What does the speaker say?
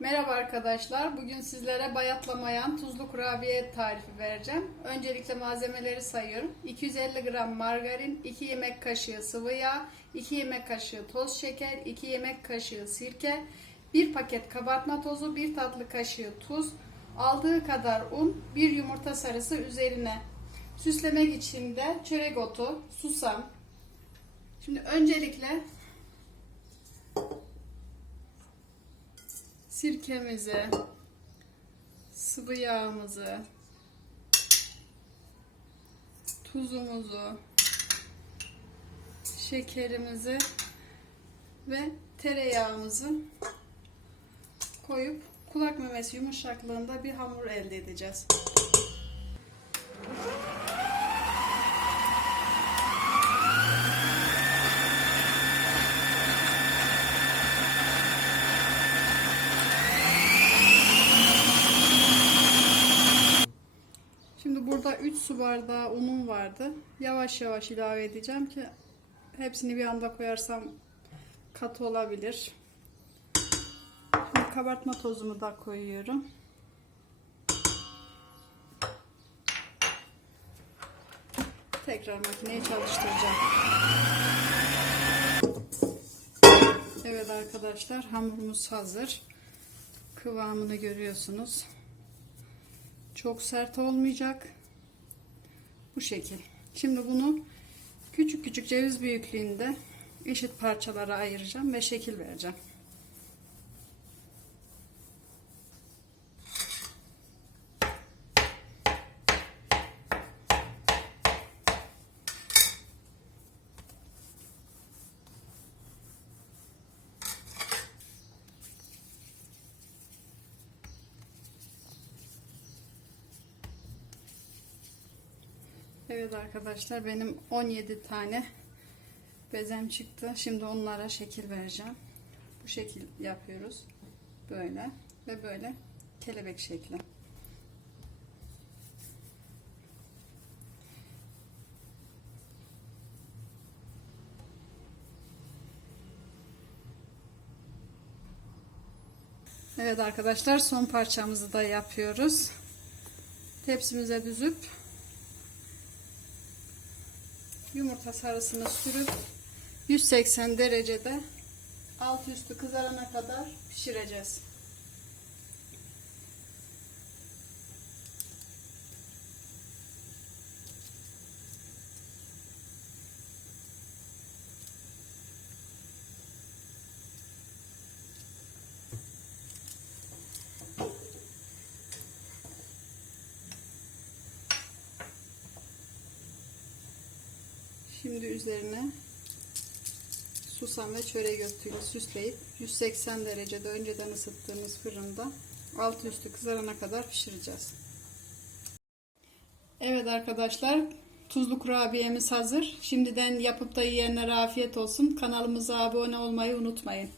Merhaba arkadaşlar. Bugün sizlere bayatlamayan tuzlu kurabiye tarifi vereceğim. Öncelikle malzemeleri sayıyorum. 250 gram margarin, 2 yemek kaşığı sıvı yağ, 2 yemek kaşığı toz şeker, 2 yemek kaşığı sirke, 1 paket kabartma tozu, 1 tatlı kaşığı tuz, aldığı kadar un, 1 yumurta sarısı üzerine. Süslemek için de çörek otu, susam. Şimdi öncelikle sirkemizi, sıvı yağımızı, tuzumuzu, şekerimizi ve tereyağımızı koyup kulak memesi yumuşaklığında bir hamur elde edeceğiz. Şimdi burada 3 su bardağı unum vardı. Yavaş yavaş ilave edeceğim ki hepsini bir anda koyarsam katı olabilir. Şimdi kabartma tozumu da koyuyorum. Tekrar makineyi çalıştıracağım. Evet arkadaşlar hamurumuz hazır. Kıvamını görüyorsunuz. Çok sert olmayacak. Bu şekil. Şimdi bunu küçük küçük ceviz büyüklüğünde eşit parçalara ayıracağım ve şekil vereceğim. Evet arkadaşlar benim 17 tane bezem çıktı. Şimdi onlara şekil vereceğim. Bu şekil yapıyoruz. Böyle ve böyle kelebek şekli. Evet arkadaşlar son parçamızı da yapıyoruz. Tepsimize düzüp yumurta sarısını sürüp 180 derecede alt üstü kızarana kadar pişireceğiz. Şimdi üzerine susam ve çörek otuyla süsleyip 180 derecede önceden ısıttığımız fırında alt üstü kızarana kadar pişireceğiz. Evet arkadaşlar tuzlu kurabiyemiz hazır. Şimdiden yapıp da yiyenlere afiyet olsun. Kanalımıza abone olmayı unutmayın.